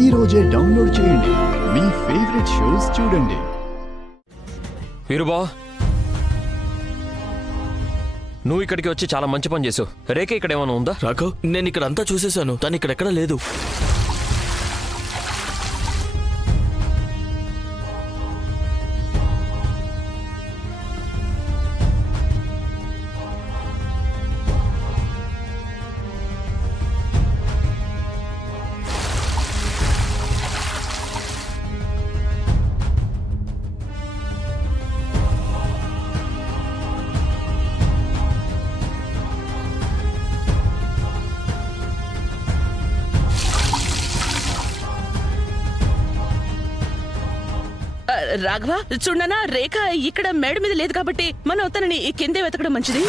ఈ రోజే డౌన్లోడ్ చేయండి. మీ ఫేవరెట్ షోస్ చూడండి. వీరుబా, నువ్వు ఇక్కడికి వచ్చి చాలా మంచి పని చేసావు. రేఖ ఇక్కడ ఏమైనా ఉందా? రాఘవ్, నేను ఇక్కడ అంతా చూసేశాను. తను ఇక్కడెక్కడ లేదు. రాఘవ, చూడనా, రేఖ ఇక్కడ మేడ మీద లేదు కాబట్టి మనం తనని కిందే వెతకడం మంచిది.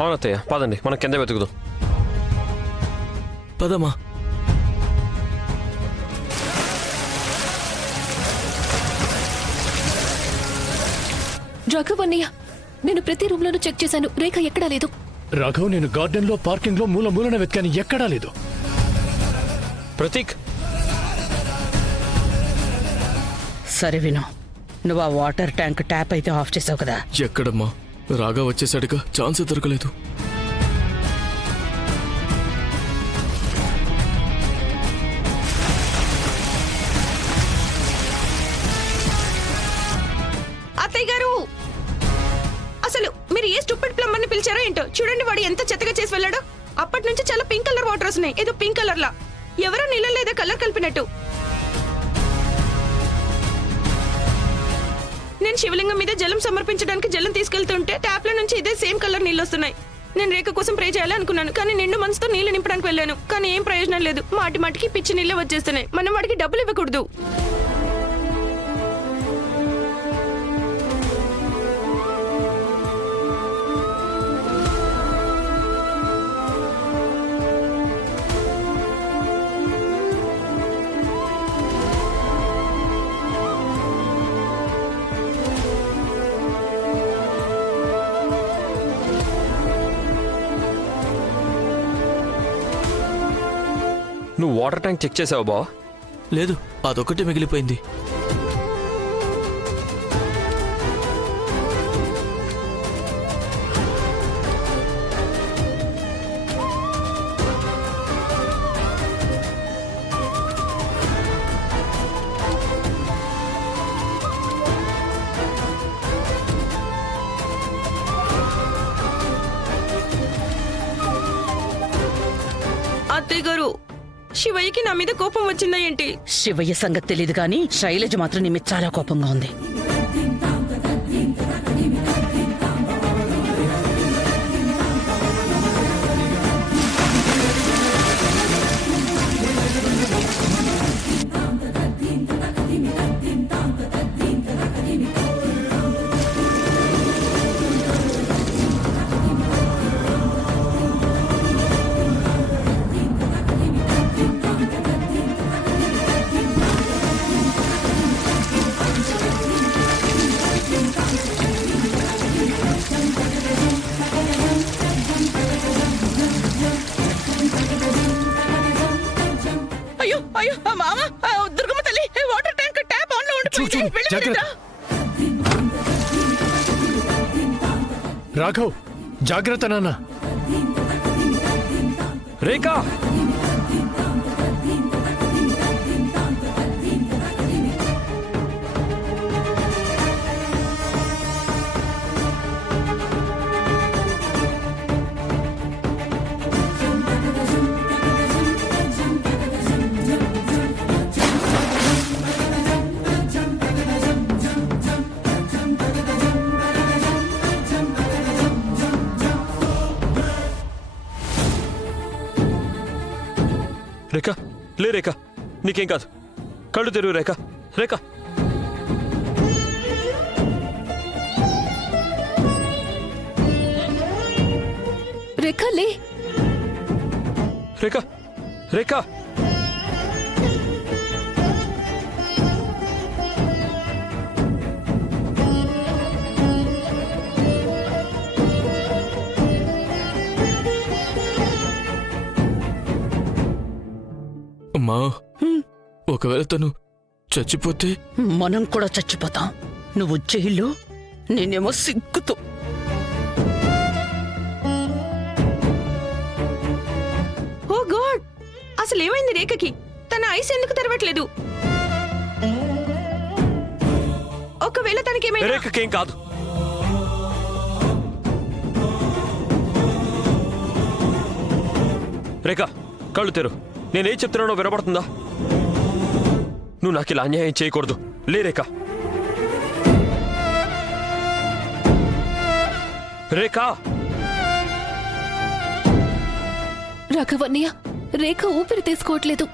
అవునత్తయ్య, పదండి మనం కింద వెతుకుదాం. పదమ్మా. రాఘవ్ అన్నయ్య, నేను ప్రతి రూమ్ లోనూ చెక్ చేశాను. రేఖ ఎక్కడా లేదు. రాఘవ్, నేను గార్డెన్ లో, పార్కింగ్ లో మూలన వెతికాను, ఎక్కడా లేదు. ప్రతీక్, సరే విను, నువ్వు ఆ వాటర్ ట్యాంక్ ట్యాప్ అయితే ఆఫ్ చేసావు కదా. ఎక్కడమ్మా? రాఘవ్ వచ్చేసాడుగా, ఛాన్స్ దొరకలేదు. అత్తయ్య గారు, అసలు మీరు ఏ స్టూపిడ్ ప్లంబర్ ని పిలిచారో ఏంటో. చూడండి, వాడు ఎంత చెత్తగా చేసి వెళ్ళాడో. అప్పటి నుంచి చాలా పింక్ కలర్ వాటర్ వస్తున్నాయి. ఏదో పింక్ కలర్ లా ఎవరో నీళ్ళ లేదా కలర్ కలిపినట్టు. నేను శివలింగం మీద జలం సమర్పించడానికి జలం తీసుకెళ్తుంటే ట్యాప్ లో నుంచి ఇదే సేమ్ కలర్ నీళ్ళు వస్తున్నాయి. నేను రేఖ కోసం ప్రే చేయాలి అనుకున్నాను, కానీ నిండు మనసుతో నీళ్లు నింపడానికి వెళ్ళాను. కానీ ఏం ప్రయోజనం లేదు. మాటికి పిచ్చి నీళ్ళే వచ్చేస్తున్నాయి. మనం వాడికి డబ్బులు ఇవ్వకూడదు. నువ్వు వాటర్ ట్యాంక్ చెక్ చేసావా బా? లేదు, అదొక్కటే మిగిలిపోయింది. అత్తయ్య గారు, శివయ్యకి నా మీద కోపం వచ్చిందా ఏంటి? శివయ్య సంగతి తెలియదు కానీ శైలజ మాత్రం నీ మీద చాలా కోపంగా ఉంది. అయ్యో అయ్యో, మామ, దుర్గమ్మ తల్లి, వాటర్ ట్యాంక్ ట్యాప్ ఆన్ లో ఉండిపోయింది. రాఘవ్, జాగ్రత్త నాన్న. రేఖ, రేఖ, లే రేఖ, నీకేం కాదు. కళ్ళు తెరువు రేఖ. రేఖ, రేఖ లే. రేఖ, రేఖ. అమ్మా ఒకవేళ తను చచ్చిపోతే మనం కూడా చచ్చిపోతాం. నువ్వు జైల్లో, నేనేమో సిగ్గుతో. ఓ గాడ్, అసలు ఏమైంది రేఖకి? తన ఐస్ ఎందుకు తెరవట్లేదు? ఒకవేళ తనకేమైనా రేఖకేం కాదు. రేఖ, కళ్ళు తెరు. నేనేం చెప్తున్నానో వినపడుతుందా? నువ్వు నాకు ఇలా అన్యాయం చేయకూడదు. లే రేఖ. రేఖ, రాఘవన్నయ్య, రేఖ ఊపిరి తీసుకోవట్లేదు.